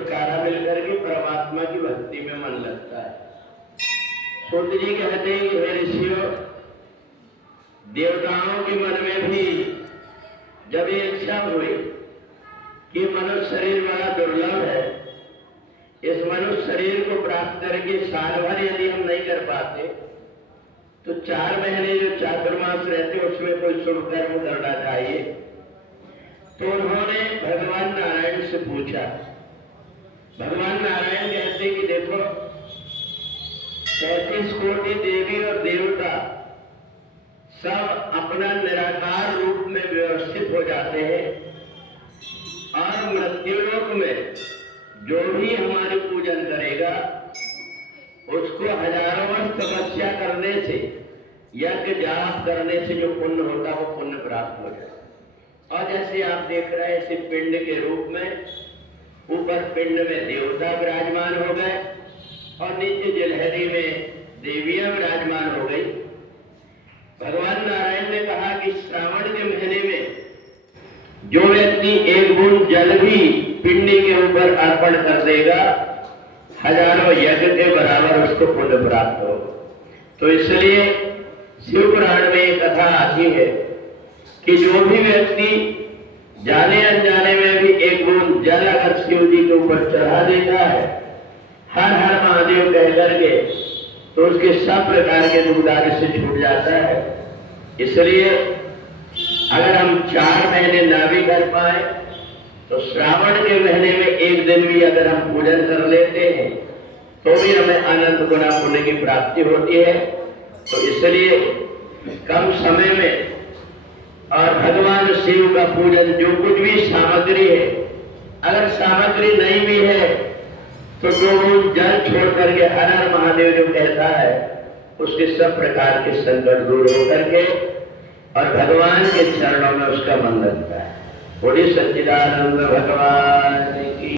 छुटकारा मिलकर के परमात्मा की भक्ति में मन लगता है। सूत जी कहते हैं कि हे ऋषियों, देवताओं के मन में भी जब ये इच्छा हुई कि मनुष्य शरीर बड़ा दुर्लभ है, इस मनुष्य शरीर को प्राप्त करके साल भर यदि हम नहीं कर पाते तो 4 महीने जो चातुर्मास रहते उसमें कोई शुभ कर्म करना चाहिए। तो उन्होंने भगवान नारायण से पूछा। भगवान नारायण कहते कि देखो, 33 कोटि देवी और देवता सब अपना निराकार रूप में व्यवस्थित हो जाते हैं और मृत्युलोक में जो भी हमारे पूजन करेगा उसको हजारों वर्ष तपस्या करने से, यज्ञ जाप करने से जो पुण्य होता है वो पुण्य प्राप्त हो जाए। और जैसे आप देख रहे हैं, ऐसे पिंड के रूप में ऊपर पिंड में देवता विराजमान हो गए और नीचे जलहरी में देवियां विराजमान हो गई। भगवान नारायण ने कहा कि श्रावण के महीने में जो व्यक्ति 1 बूंद जल भी पिंडी के ऊपर अर्पण कर देगा, हजारों यज्ञ के बराबर उसको पुण्य प्राप्त हो। तो इसलिए शिव पुराण में एक कथा आती है कि जो भी व्यक्ति जाने अनजाने में भी 1 बूंद जल अगर शिव जी के ऊपर चढ़ा देता है, हर हर महादेव कह करके, तो उसके सब प्रकार के दुख दारिद्र्य से छूट जाता है। इसलिए अगर हम 4 महीने ना भी कर पाए तो श्रावण के महीने में 1 दिन भी अगर हम पूजन कर लेते हैं तो भी हमें अनंत गुना पुण्य की प्राप्ति होती है। तो इसलिए कम समय में और भगवान शिव का पूजन, जो कुछ भी सामग्री है, अगर सामग्री नहीं भी है तो 2 बूंद जल छोड़ करके हर हर महादेव जो कहता है उसके सब प्रकार के संकट दूर होकर के और भगवान के चरणों में उसका मन लगता है। बोलिए सच्चिदानंद भगवान की।